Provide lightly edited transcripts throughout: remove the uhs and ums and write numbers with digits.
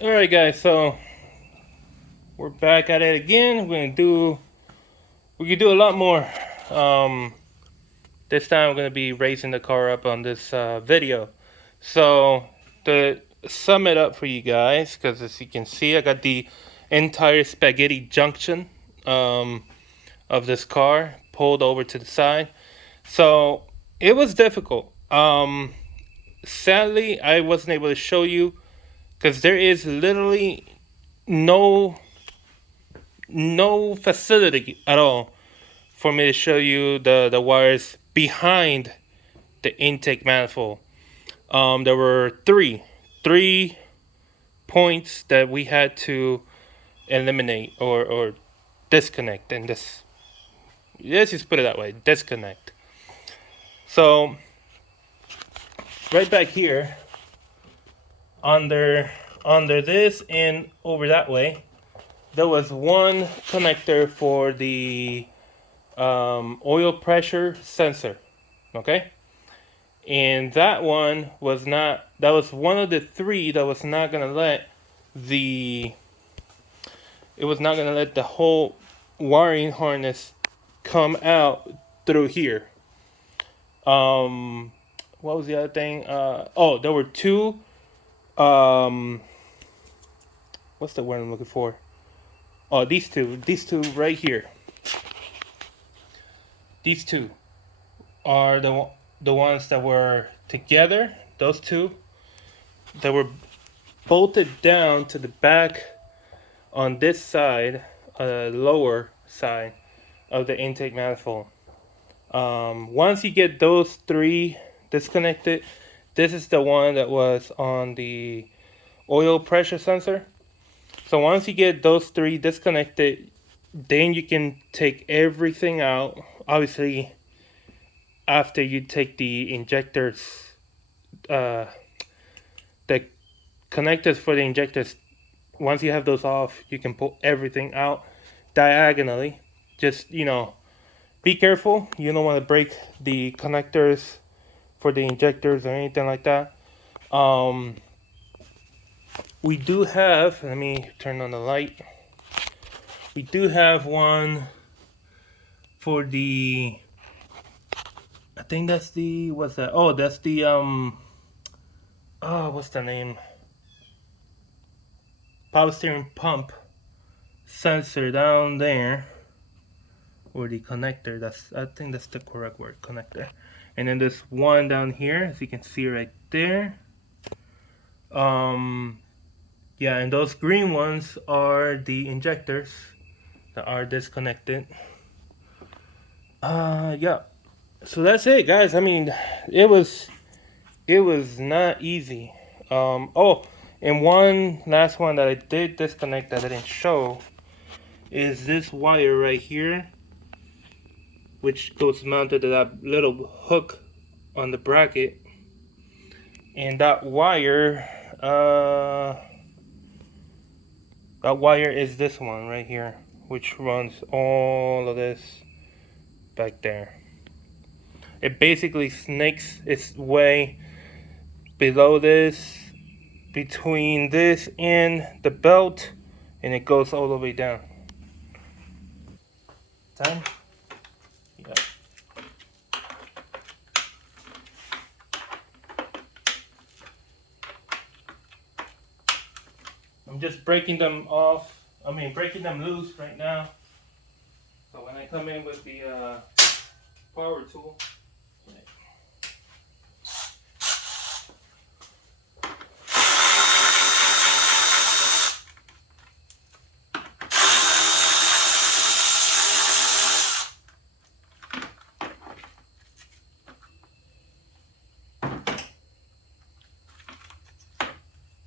Alright guys, so we're back at it again. We can do a lot more. This time I'm gonna be raising the car up on this video. So to sum it up for you guys, because as you can see I got the entire spaghetti junction of this car pulled over to the side. So it was difficult. Sadly I wasn't able to show you because there is literally no facility at all for me to show you the wires behind the intake manifold. There were three points that we had to eliminate or disconnect, and this, let's just put it that way, disconnect. So right back here under this and over that way, there was one connector for the oil pressure sensor. Okay, and that one was not, that was one of the three that was not gonna let the, it was not gonna let the whole wiring harness come out through here. What was the other thing? Oh, there were two. What's the word I'm looking for? Oh, these two right here. These two are the ones that were together. Those two that were bolted down to the back on this side, lower side of the intake manifold. Once you get those three disconnected, this is the one that was on the oil pressure sensor. So once you get those three disconnected, then you can take everything out. Obviously, after you take the injectors, the connectors for the injectors, once you have those off, you can pull everything out diagonally. Just, be careful. You don't want to break the connectors for the injectors or anything like that. We do have, let me turn on the light. We do have one for the, I think that's the, what's that? Oh, that's the, what's the name? Power steering pump sensor down there. Or the connector, that's, I think that's the correct word, connector. And then there's one down here, as you can see right there. Yeah, and those green ones are the injectors that are disconnected. Yeah. So that's it, guys. I mean, it was not easy. Oh, and one last one that I did disconnect that I didn't show is this wire right here, which goes mounted to that little hook on the bracket. And that wire is this one right here, which runs all of this back there. It basically snakes its way below this, between this and the belt, and it goes all the way down. Time? Yeah. I'm just breaking them off. I mean, breaking them loose right now. So when I come in with the power tool.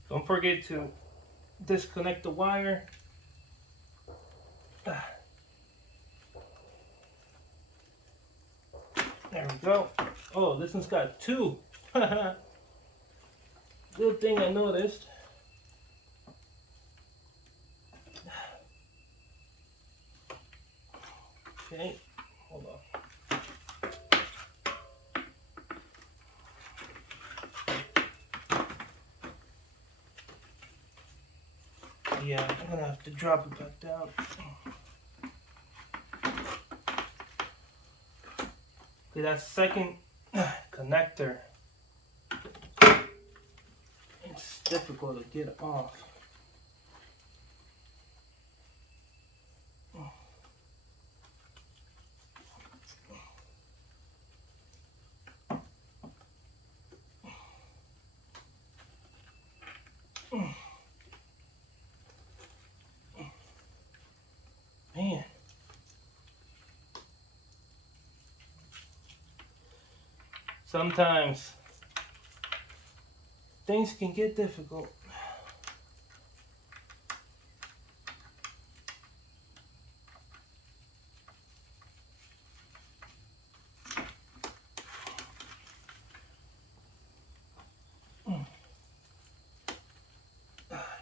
Don't forget to disconnect the wire. There we go. Oh, this one's got two. Good thing I noticed. Okay, hold on. Yeah, I'm gonna have to drop it back down. Okay, that second connector, it's difficult to get off. Man. Sometimes things can get difficult.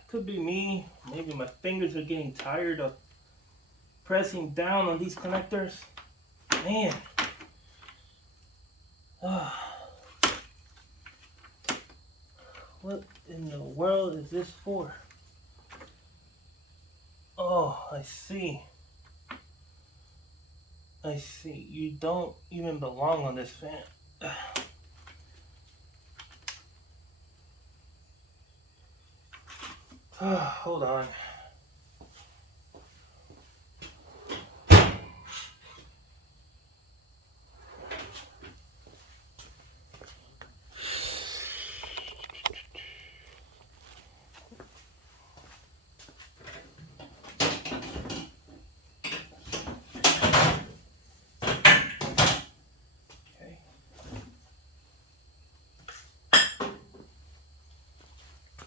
Could be me. Maybe my fingers are getting tired of pressing down on these connectors. Man. What in the world is this for? Oh, I see. I see. You don't even belong on this fan. Hold on.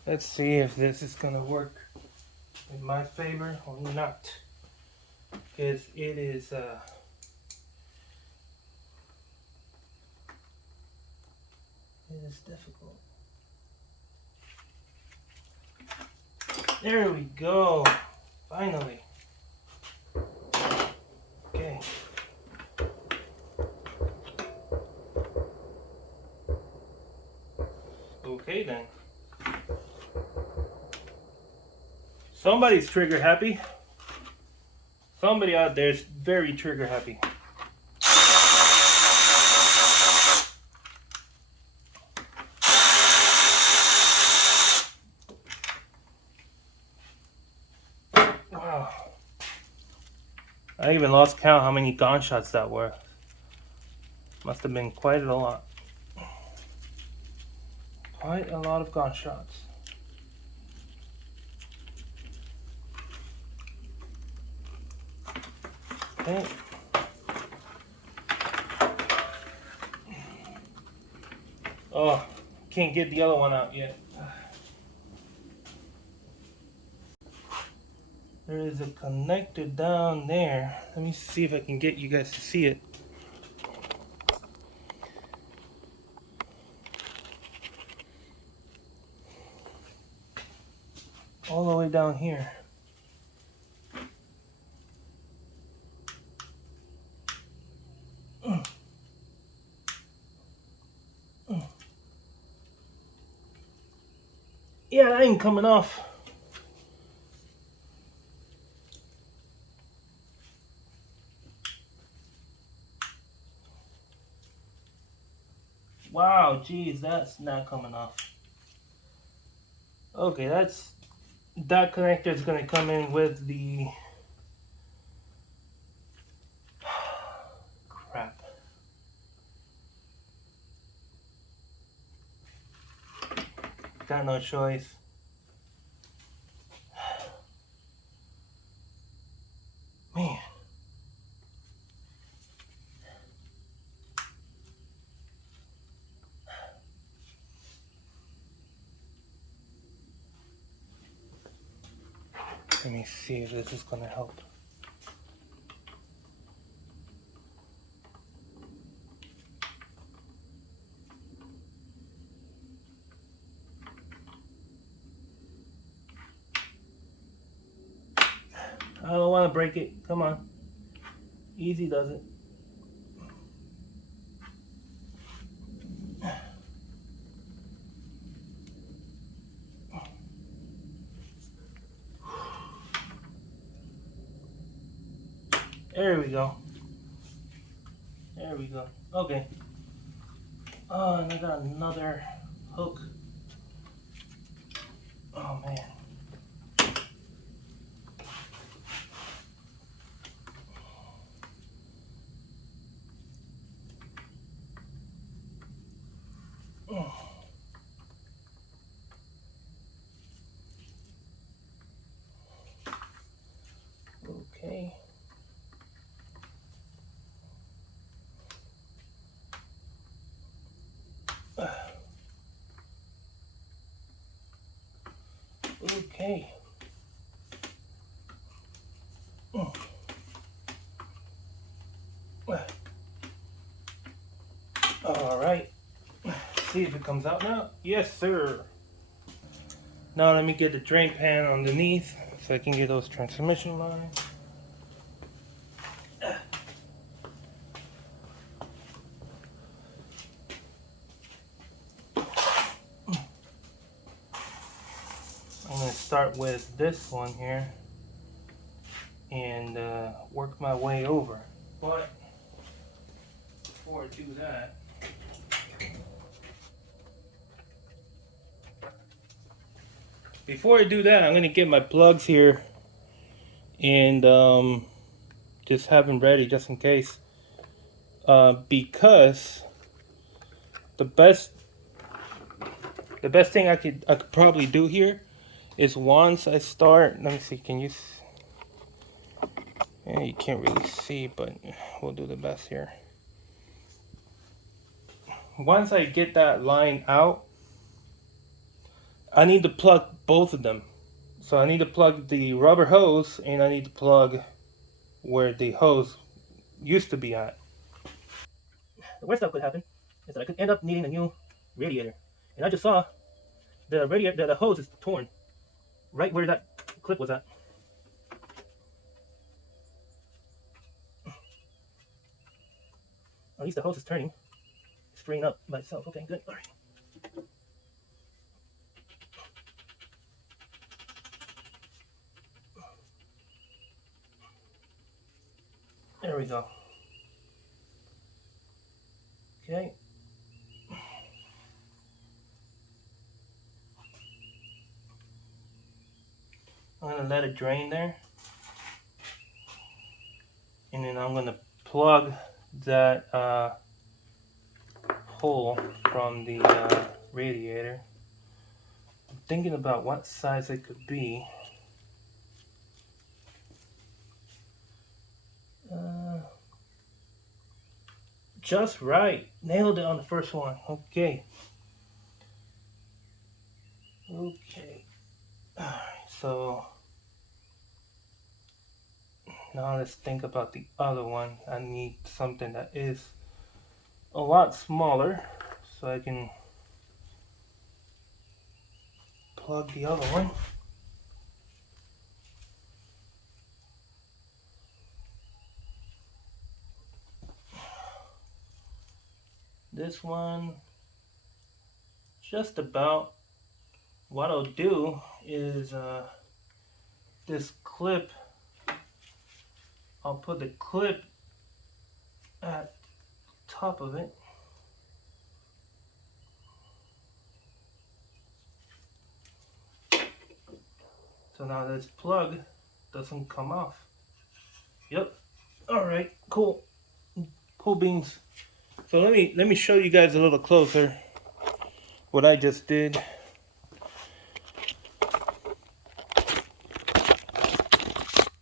Let's see if this is gonna work in my favor or not, because it is difficult. There we go. Finally. Okay. Okay then. Somebody's trigger happy. Somebody out there is very trigger happy. Wow. I even lost count how many gunshots that were. Must have been quite a lot. Quite a lot of gunshots. Okay. Oh, can't get the other one out yet. There is a connector down there. Let me see if I can get you guys to see it. All the way down here. Yeah, that ain't coming off. Wow, geez, that's not coming off. Okay, that connector is gonna come in with the crap. Got no choice. Man. Let me see if this is gonna help. I don't want to break it. Come on. Easy does it. There we go. There we go. Okay. Oh, and I got another hook. Oh man. Oh. Okay. Okay. All right. See if it comes out now. Yes, sir. Now let me get the drain pan underneath so I can get those transmission lines. I'm going to start with this one here and work my way over. But before I do that, I'm going to get my plugs here and just have them ready just in case. Because the best thing I could probably do here is once I start. Let me see. Can you? Yeah, you can't really see, but we'll do the best here. Once I get that line out, I need to plug both of them. So I need to plug the rubber hose and I need to plug where the hose used to be at. The worst that could happen is that I could end up needing a new radiator. And I just saw the radiator, the hose is torn right where that clip was at. At least the hose is turning. It's freeing up by itself. Okay, good. All right. There we go. Okay. I'm gonna let it drain there. And then I'm gonna plug that hole from the radiator. I'm thinking about what size it could be. Just right. Nailed it on the first one. Okay. Okay. Alright, so now let's think about the other one. I need something that is a lot smaller so I can plug the other one. This one, just about. What I'll do is this clip, I'll put the clip at the top of it. So now this plug doesn't come off. Yep. All right. Cool. Cool beans. So let me show you guys a little closer what I just did.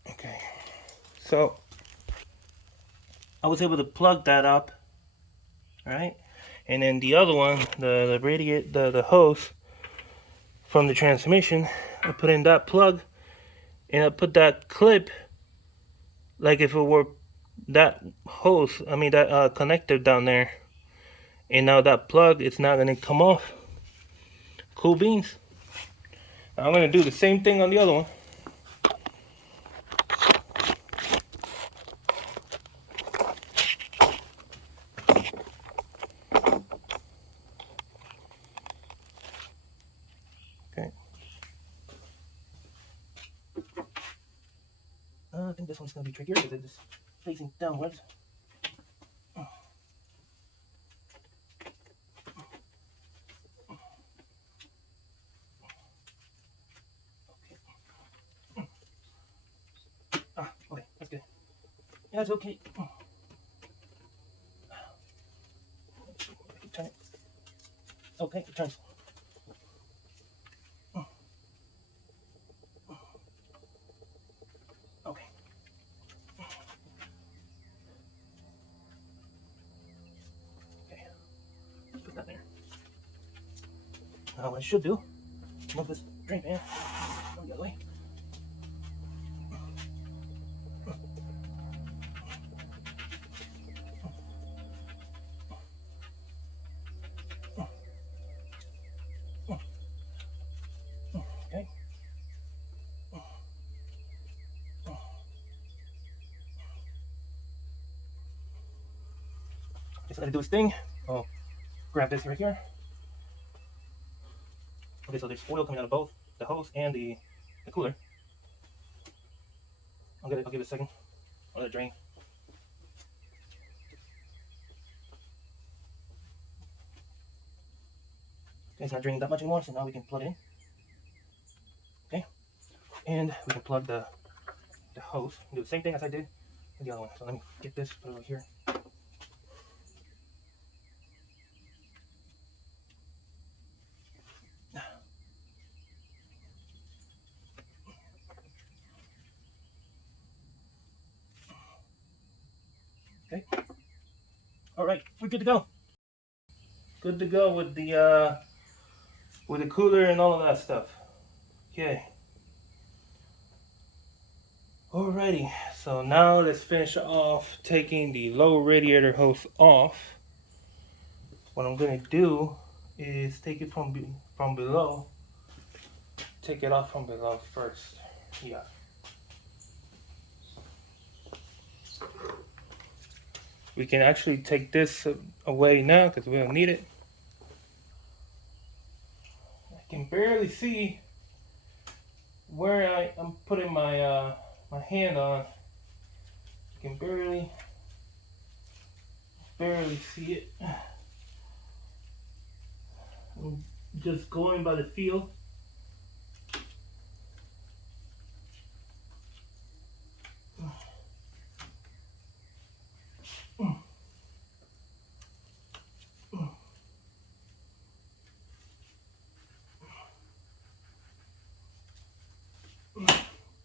Okay. So I was able to plug that up. All right. And then the other one, the hose from the transmission, I put in that plug and I put that clip like if it were that hose, I mean that connector down there, and now that plug it's not going to come off. Cool beans. I'm going to do the same thing on the other one. Okay. I think this one's going to be trickier because facing downwards. Okay, that's good. Yeah, it's okay. Turn it. Okay, it turns. Okay. Okay. Put that there. Now what I should do, move this drain pan the other way. Okay. Just let it do its thing. I'll grab this right here. Okay, so there's oil coming out of both the hose and the cooler. I'll give it a second. I'll let it drain. Okay, it's not draining that much anymore, so now we can plug it in. Okay, and we can plug the hose. Do the same thing as I did with the other one. So let me get this, put it over here. Okay. All right, we're good to go. Good to go with the cooler and all of that stuff. Okay. Alrighty, so now let's finish off taking the low radiator hose off. What I'm gonna do is take it from below. Take it off from below first. Yeah. We can actually take this away now because we don't need it. I can barely see where I'm putting my my hand on. You can barely see it. I'm just going by the feel.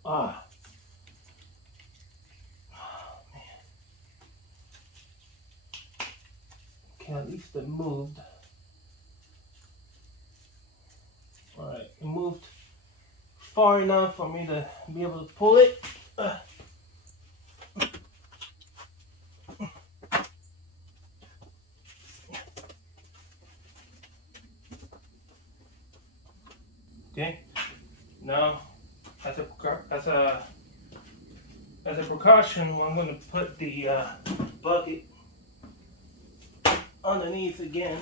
Ah. Oh, man. Okay, at least it moved. Alright, it moved far enough for me to be able to pull it. Okay, now as a precaution, I'm going to put the bucket underneath again.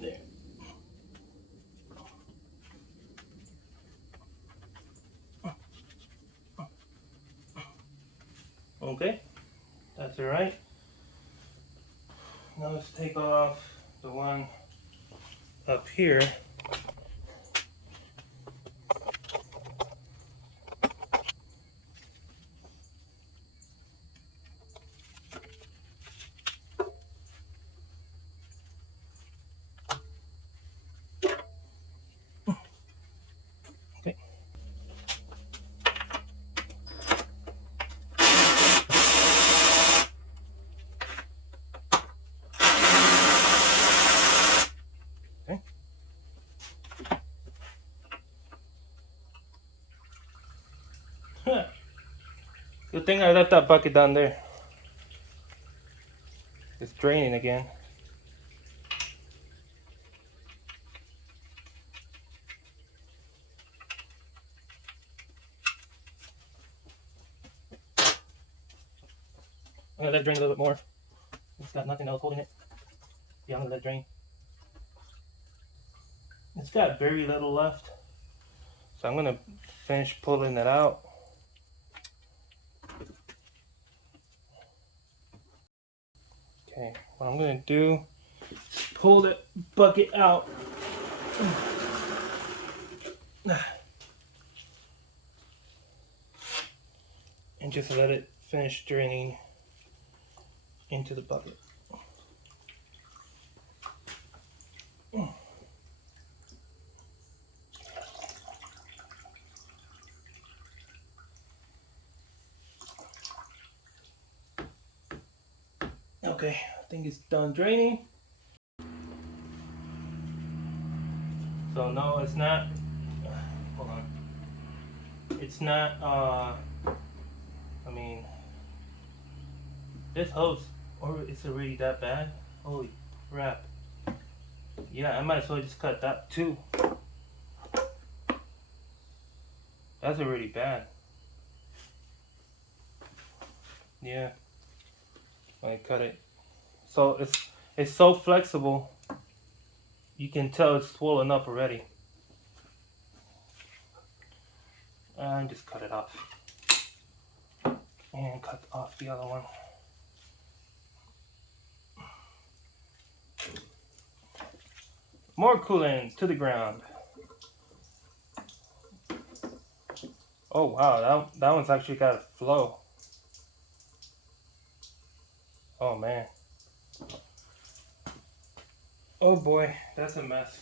There. Okay, that's all right. Now let's take off the one up here. Okay. Okay. Good thing I left that bucket down there. It's draining again. I'm gonna let it drain a little bit more. It's got nothing else holding it. Yeah, I'm gonna let it drain. It's got very little left. So I'm gonna finish pulling it out. Okay, what I'm gonna do is pull the bucket out. And just let it finish draining into the bucket. Okay, I think it's done draining. So no, it's not, hold on. It's not, I mean, this hose, or it's already that bad? Holy crap. Yeah, I might as well just cut that too. That's already bad. Yeah, I cut it. So it's so flexible. You can tell it's swollen up already. And just cut it off. And cut off the other one. More coolant to the ground. Oh wow, that one's actually got a flow. Oh man. Oh boy, that's a mess.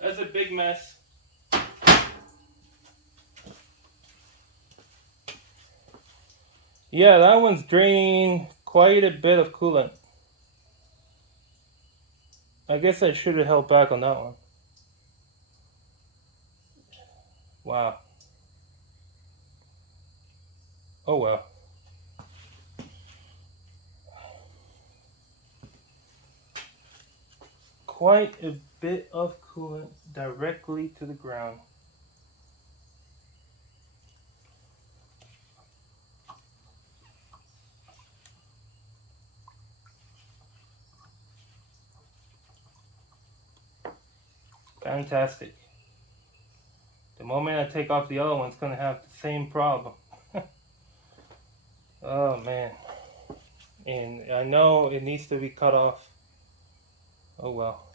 That's a big mess. Yeah, that one's draining quite a bit of coolant. I guess I should have held back on that one. Wow. Oh well. Quite a bit of coolant directly to the ground. Fantastic. The moment I take off the other one, it's going to have the same problem. Oh man. And I know it needs to be cut off. Oh well.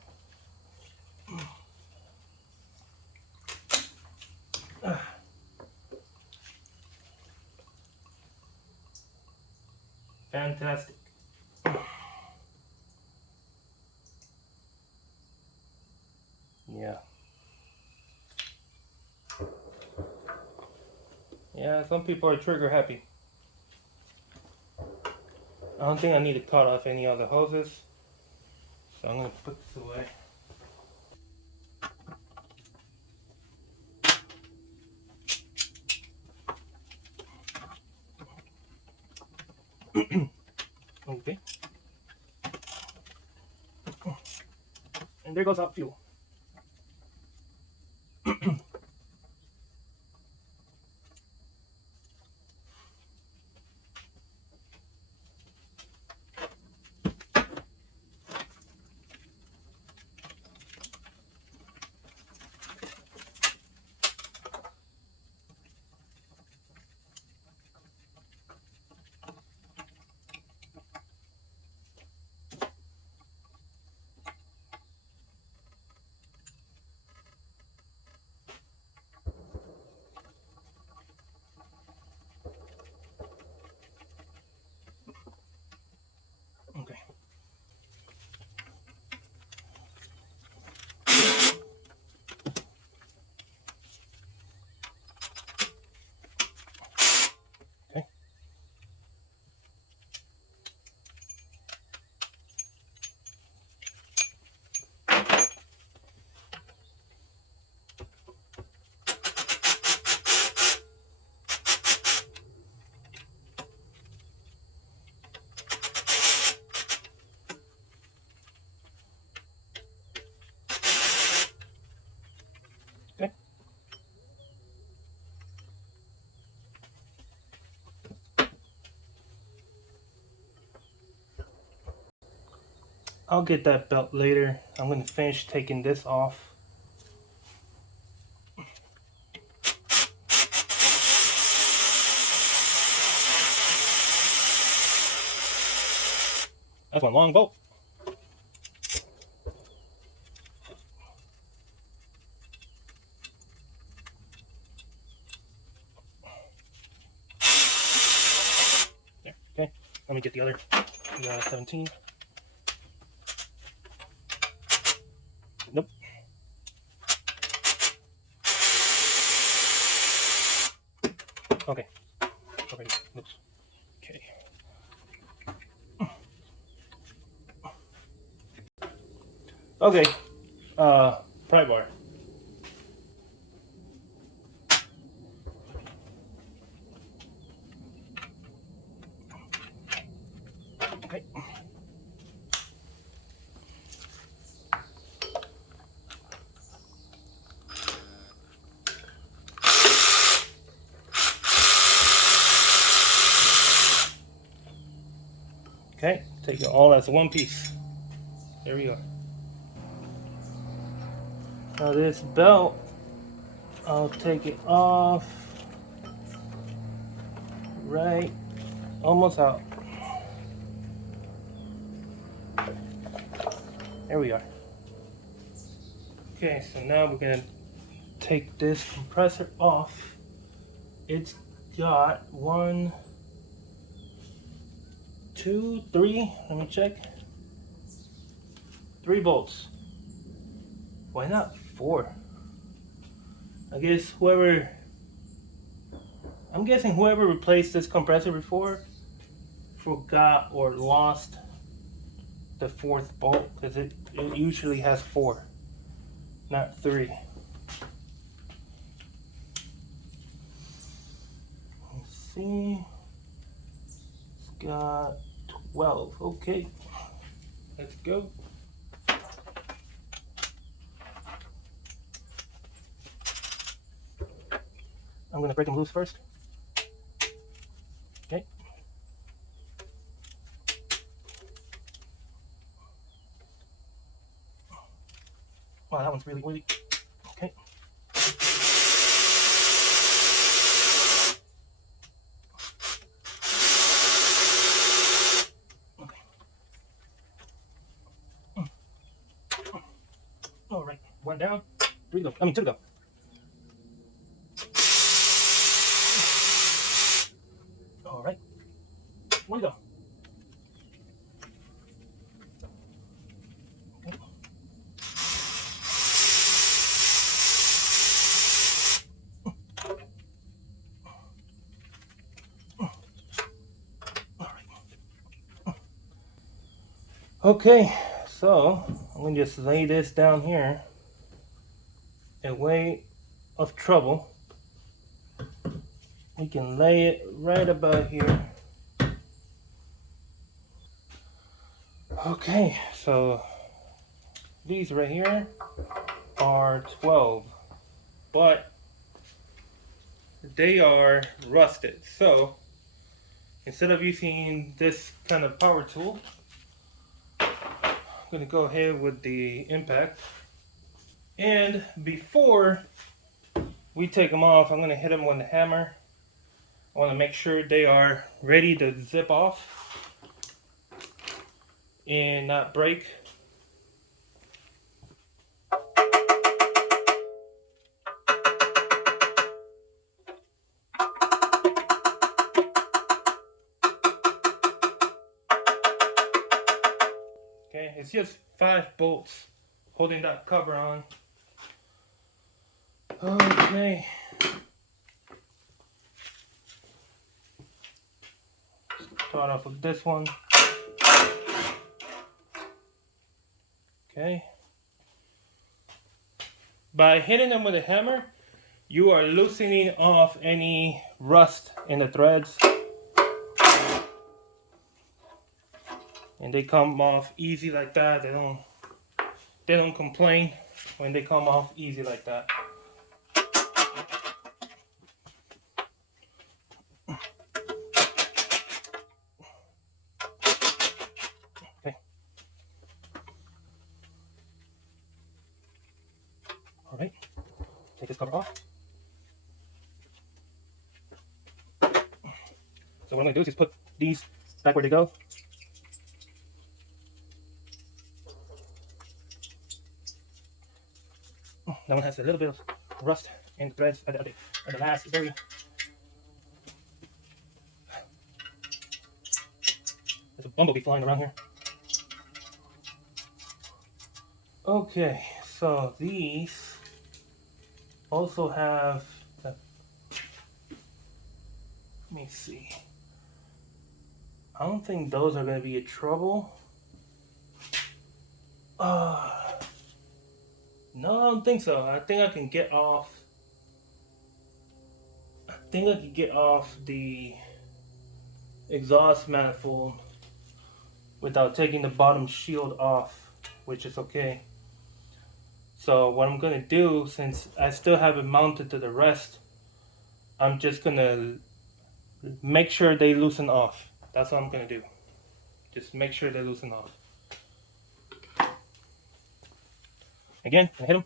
Fantastic. Yeah. Yeah, some people are trigger happy. I don't think I need to cut off any other hoses. So I'm going to put this away. Okay. And there goes our fuel. I'll get that belt later. I'm going to finish taking this off. That's one long bolt. There, okay. Let me get the other 17. Nope. Okay. Already. Oops. Okay. Okay. Pry bar. Okay. Okay, take it all as one piece. There we go. Now this belt, I'll take it off right almost out. There we are. Okay, so now we're gonna take this compressor off. It's got 1, 2, 3, let me check. 3 bolts. Why not 4? I guess I'm guessing whoever replaced this compressor before forgot or lost the 4th bolt, because it usually has 4, not 3. Let's see. It's got 12. Okay. Let's go. I'm going to break them loose first. Okay. Wow, that one's really woody. Okay. Okay. All right. 1 down. 3 to go. I mean 2 to go. All right. 1 to go. Okay. All right. Okay, so I'm going to just lay this down here. A way of trouble. We can lay it right about here. Okay, so these right here are 12, but they are rusted. So instead of using this kind of power tool, I'm going to go ahead with the impact. And before we take them off, I'm going to hit them with the hammer. I want to make sure they are ready to zip off and not break. Okay, it's just 5 bolts holding that cover on. Okay. Start off with this one. Okay. By hitting them with a hammer, you are loosening off any rust in the threads. And they come off easy like that. They don't complain when they come off easy like that. Okay. this cover off. So what I'm going to do is just put these back where they go. That one has a little bit of rust in the threads at the last. Very. There's a bumblebee flying around here. Okay, so these also have. Let me see. I don't think those are going to be a trouble. No, I don't think so. I think I can get off. I think I can get off the exhaust manifold without taking the bottom shield off, which is okay. So what I'm gonna do, since I still have it mounted to the rest, I'm just gonna make sure they loosen off. That's what I'm gonna do. Just make sure they loosen off. Again, I hit them.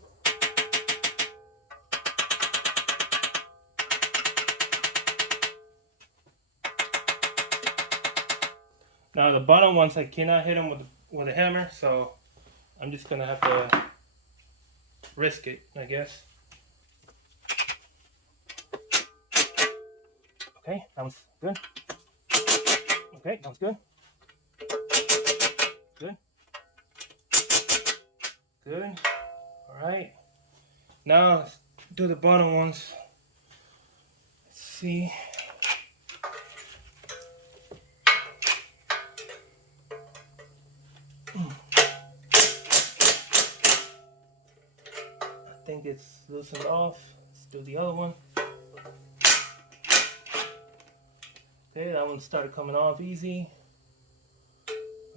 Now the bottom ones I cannot hit them with a hammer, so I'm just gonna have to risk it, I guess. Okay, that one's good. Okay, that one's good. Good. Good. Alright. Now let's do the bottom ones. Let's see. I think it's loosened off. Let's do the other one. Okay, that one started coming off easy.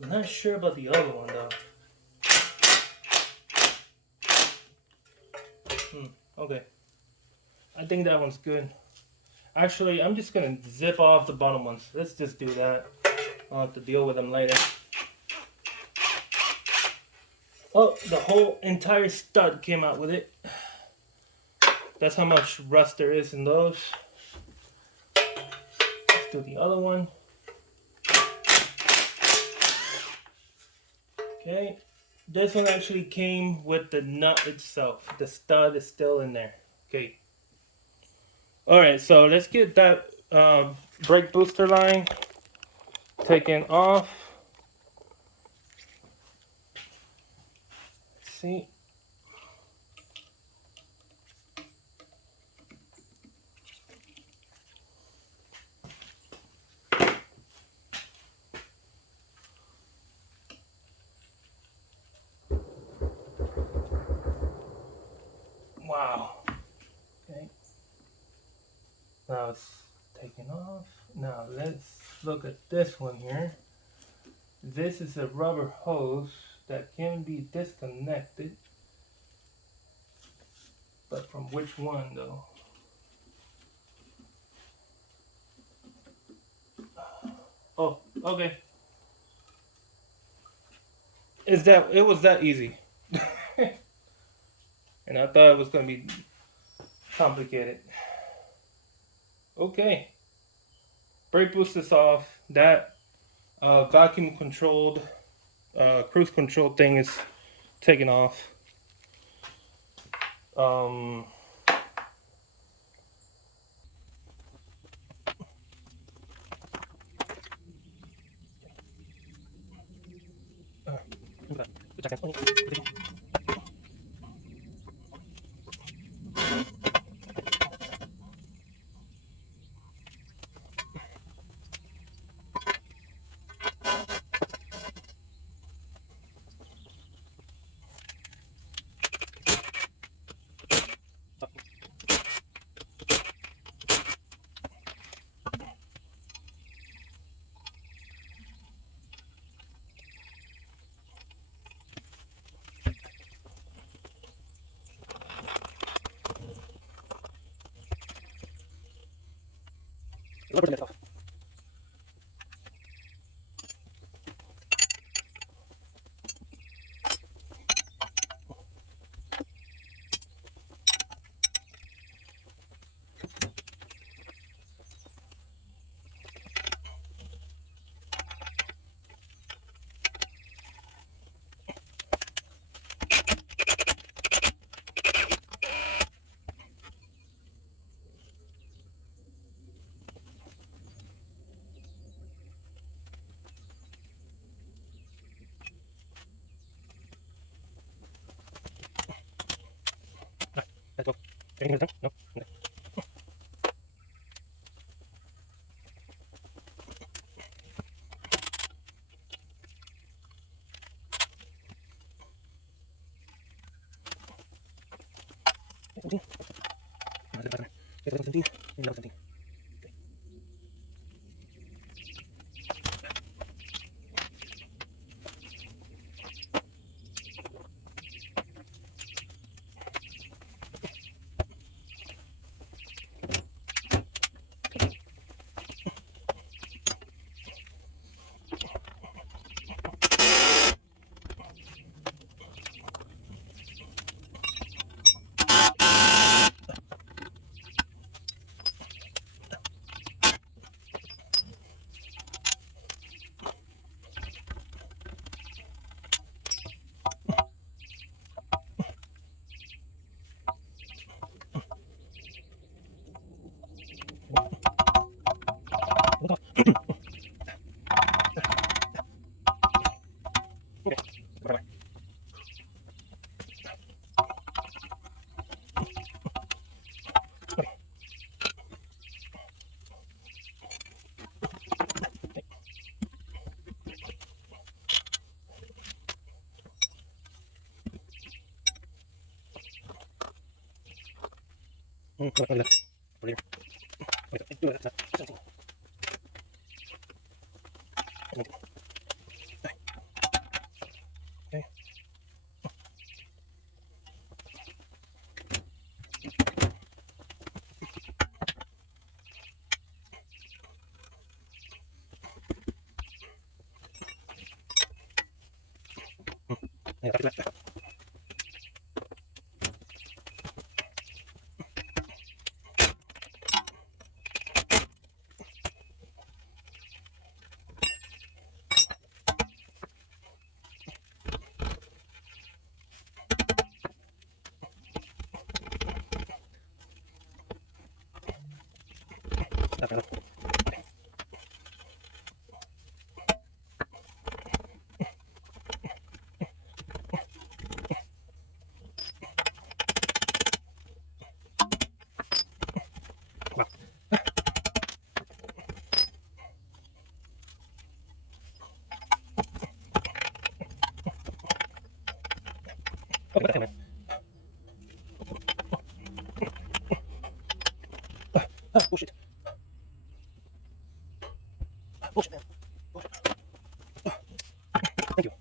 I'm not sure about the other one though. Okay. I think that one's good. Actually, I'm just gonna zip off the bottom ones. Let's just do that. I'll have to deal with them later. Oh, the whole entire stud came out with it. That's how much rust there is in those. Let's do the other one. Okay, this one actually came with the nut itself. The stud is still in there. Okay. Alright, so let's get that brake booster line taken off. Let's see. Wow. Okay. Now it's taken off. Now let's look at this one here. This is a rubber hose that can be disconnected. But from which one though? Oh, okay. It was that easy. And I thought it was going to be complicated. Okay. Brake boost is off. That vacuum controlled cruise control thing is taken off. No. Oh shit. Oh shit, man. Oh shit. Thank you.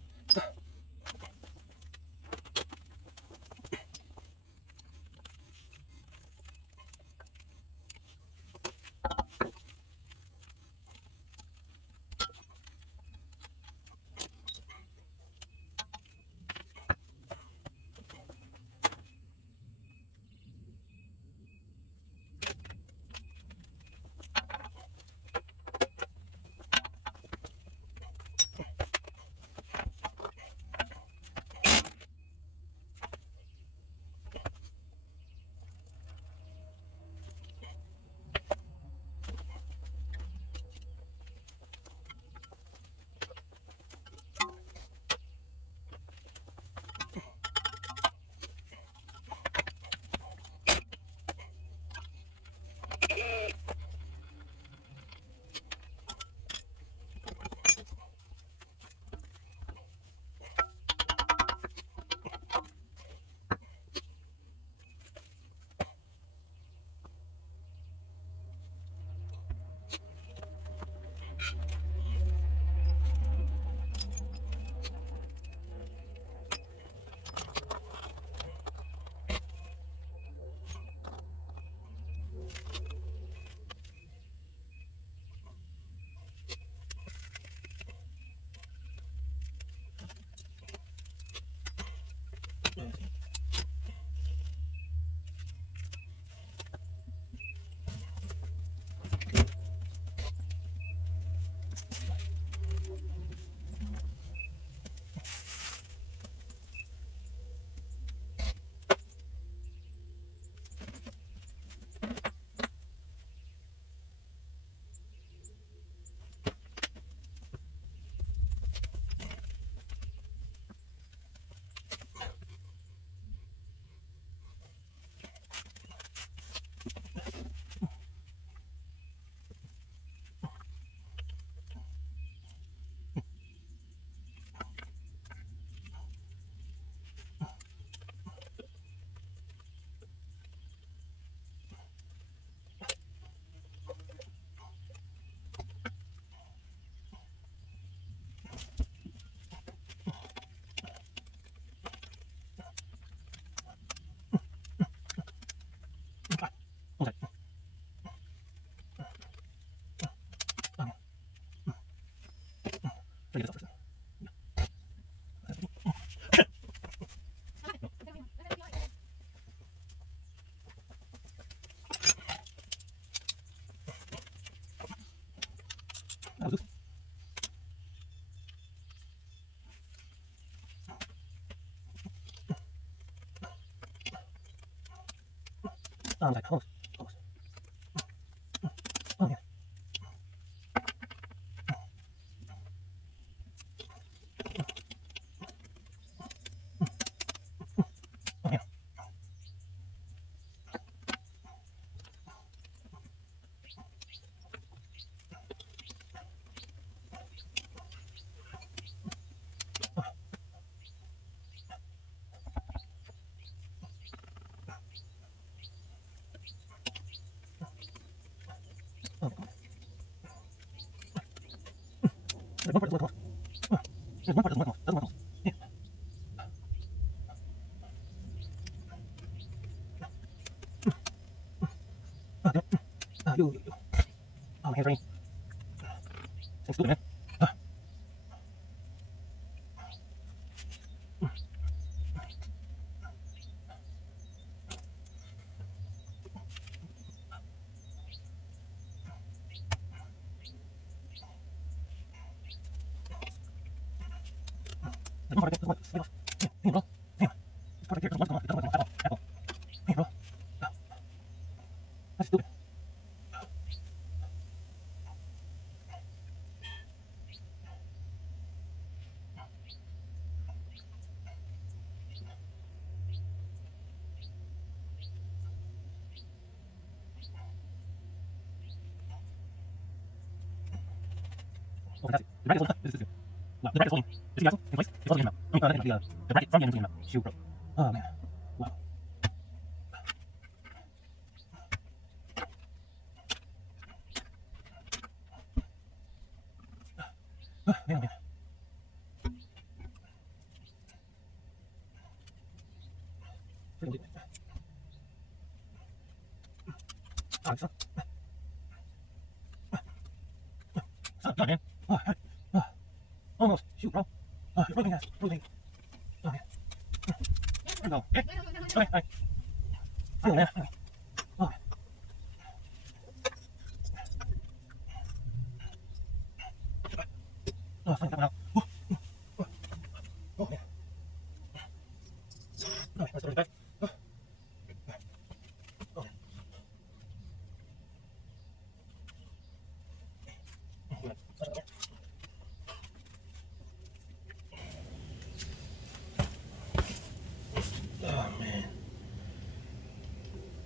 Oh man.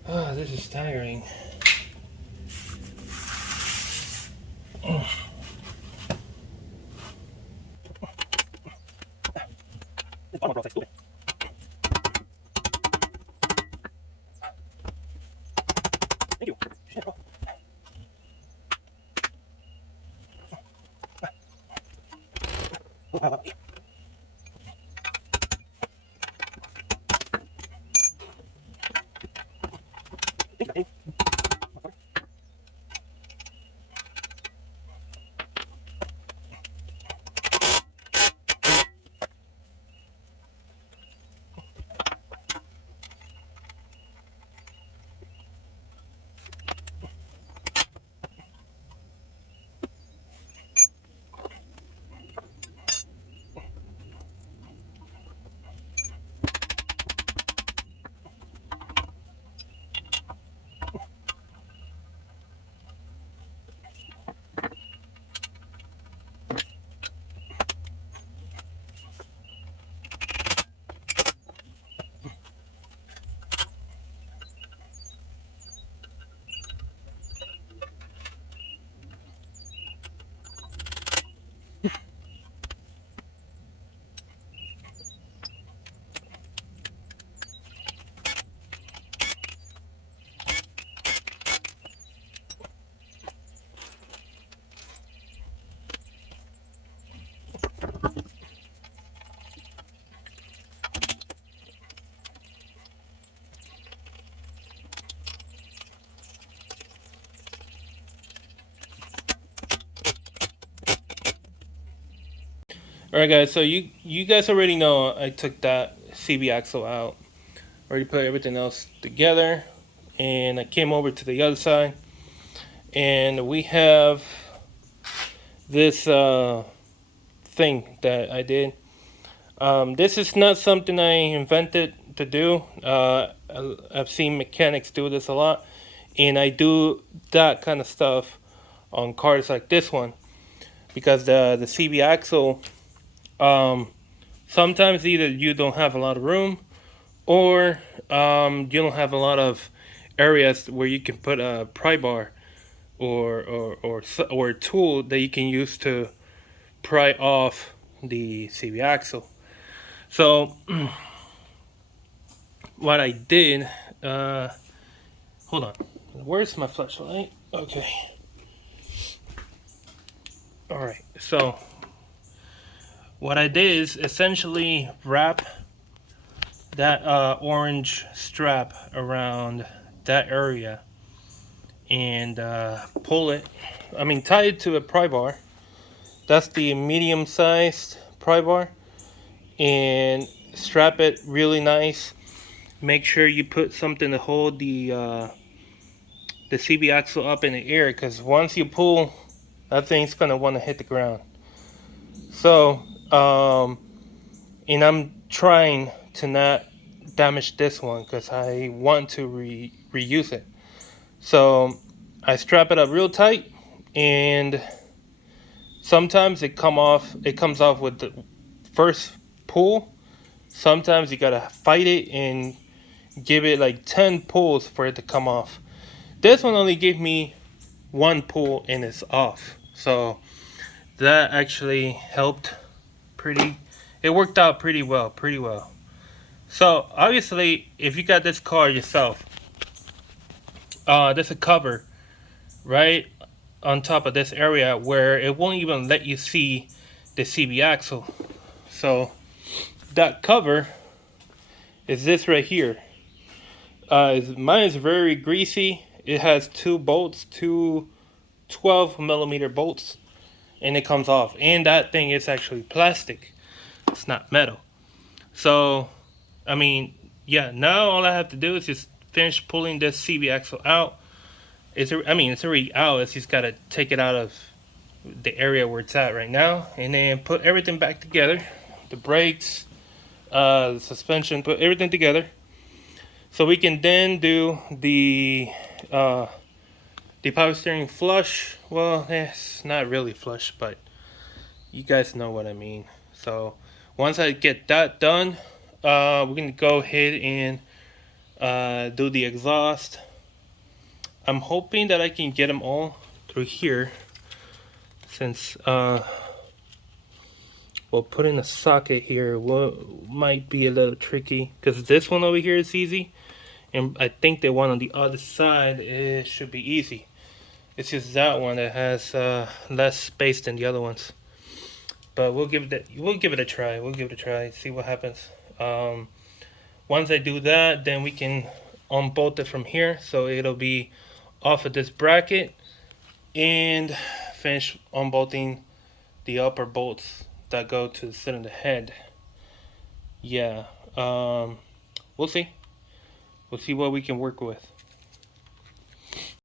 Oh, this is tiring. All right, guys. So you guys already know I took that CB axle out. Already put everything else together, and I came over to the other side, and we have this thing that I did. This is not something I invented to do. I've seen mechanics do this a lot, and I do that kind of stuff on cars like this one because the CV axle, sometimes either you don't have a lot of room, or you don't have a lot of areas where you can put a pry bar or a tool that you can use to pry off the CV axle. So what I did, hold on, where's my flashlight? Okay. All right. So what I did is essentially wrap that orange strap around that area and pull it. I mean, tie it to a pry bar. That's the medium-sized pry bar, and strap it really nice. Make sure you put something to hold the CV axle up in the air, because once you pull, that thing's gonna want to hit the ground. So, and I'm trying to not damage this one because I want to reuse it. So I strap it up real tight, and sometimes it comes off with the first pull. Sometimes you gotta fight it and give it like 10 pulls for it to come off. This one only gave me one pull and it's off. So that actually helped it worked out pretty well. So obviously, if you got this car yourself, there's a cover right on top of this area where it won't even let you see the CV axle. So that cover is this right here. Mine is very greasy. It has two 12mm bolts, and it comes off. And that thing is actually plastic. It's not metal. So, I mean, yeah, now all I have to do is just finish pulling this CV axle out. It's already out. It's just got to take it out of the area where it's at right now, and then put everything back together. The brakes, the suspension, put everything together. So we can then do the power steering flush. Well, it's not really flush, but you guys know what I mean. So once I get that done, we're gonna go ahead and do the exhaust. I'm hoping that I can get them all through here, since well, putting a socket here might be a little tricky, because this one over here is easy, and I think the one on the other side, it should be easy. It's just that one that has less space than the other ones. But we'll give it a try. See what happens. Once I do that, then we can unbolt it from here, so it'll be off of this bracket, and finish unbolting the upper bolts that go to the cylinder head. Yeah, we'll see what we can work with.